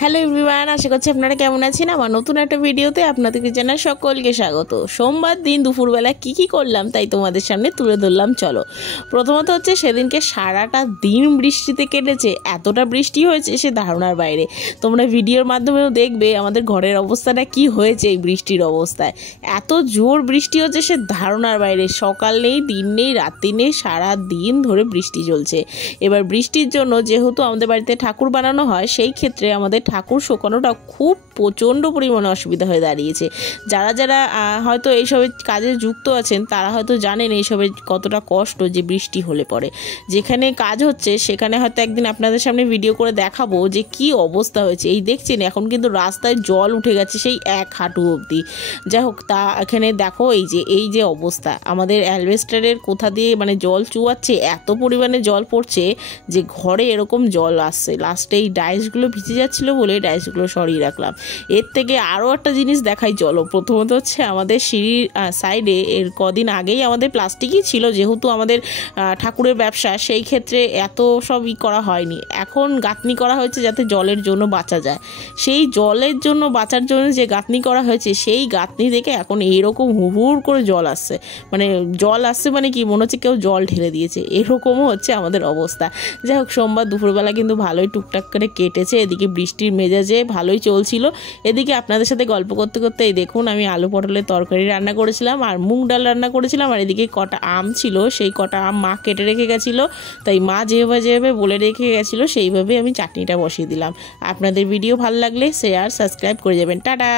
Hello everyone, আশা করছি আপনারা কেমন আছেন। আমার নতুন একটা ভিডিওতে আপনাদেরকে জানাই সকলকে স্বাগত। সোমবার দিন দুপুরবেলা কি করলাম তাই তোমাদের সামনে তুলে ধরলাম। চলো, প্রথমত হচ্ছে সেদিনকে সারাটা দিন বৃষ্টিতে কেটেছে। এতটা বৃষ্টি হয়েছে সে ধারণার বাইরে। তোমরা ভিডিওর মাধ্যমেও দেখবে আমাদের ঘরের অবস্থাটা কি হয়েছে এই বৃষ্টির অবস্থায়। এত জোর বৃষ্টি হচ্ছে সে ধারণার বাইরে। সকাল নেই, দিন নেই, রাত্রি নেই, সারা দিন ধরে বৃষ্টি চলছে। এবার বৃষ্টির জন্য যেহেতু আমাদের বাড়িতে ঠাকুর বানানো হয়, সেই ক্ষেত্রে আমাদের ঠাকুর শোকানোটা খুব প্রচণ্ড পরিমাণে অসুবিধা হয়ে দাঁড়িয়েছে। যারা যারা হয়তো এইসবের কাজে যুক্ত আছেন তারা হয়তো জানেন এইসবের কতটা কষ্ট যে বৃষ্টি হলে পরে। যেখানে কাজ হচ্ছে সেখানে হয়তো একদিন আপনাদের সামনে ভিডিও করে দেখাবো যে কি অবস্থা হয়েছে। এই দেখছেন এখন কিন্তু রাস্তায় জল উঠে গেছে সেই 1 হাঁটু অবধি। যাই হোক, তা এখানে দেখো এই যে অবস্থা আমাদের অ্যালবেস্টারের কোথা দিয়ে মানে জল চুয়াচ্ছে, এত পরিমাণে জল পড়ছে যে ঘরে এরকম জল আসছে। লাস্টে এই ডাইসগুলো ভিজে যাচ্ছিলো বলে ডাইসগুলো সরিয়ে রাখলাম। এর থেকে আরও একটা জিনিস দেখাই চলো। প্রথমত হচ্ছে আমাদের সিঁড়ির সাইডে এর কদিন আগেই আমাদের প্লাস্টিকই ছিল, যেহেতু আমাদের ঠাকুরের ব্যবসা, সেই ক্ষেত্রে এত সব করা হয়নি। এখন গাঁথনি করা হয়েছে যাতে জলের জন্য বাঁচা যায়। সেই জলের জন্য বাঁচার জন্য যে গাঁথনি করা হয়েছে সেই গাঁথনি থেকে এখন এইরকম হুড় করে জল আসছে। মানে জল আসছে মানে কি, মনে হচ্ছে কেউ জল ঢেলে দিয়েছে, এরকমও হচ্ছে আমাদের অবস্থা। যাই হোক, সোমবার দুপুরবেলা কিন্তু ভালোই টুকটাক করে কেটেছে। এদিকে বৃষ্টির মেজাজে ভালোই চলছিল। এদিকে আপনাদের সাথে গল্প করতে করতে এই দেখুন আমি আলু পটলের তরকারি রান্না করেছিলাম আর মুগ ডাল রান্না করেছিলাম। আর এদিকে কটা আম ছিল, সেই কটা আম মা কেটে রেখে গেছিলো, তাই মা যেভাবে বলে রেখে গেছিলো সেইভাবে আমি চাটনিটা বসিয়ে দিলাম। আপনাদের ভিডিও ভালো লাগলে শেয়ার সাবস্ক্রাইব করে যাবেন। টাটা।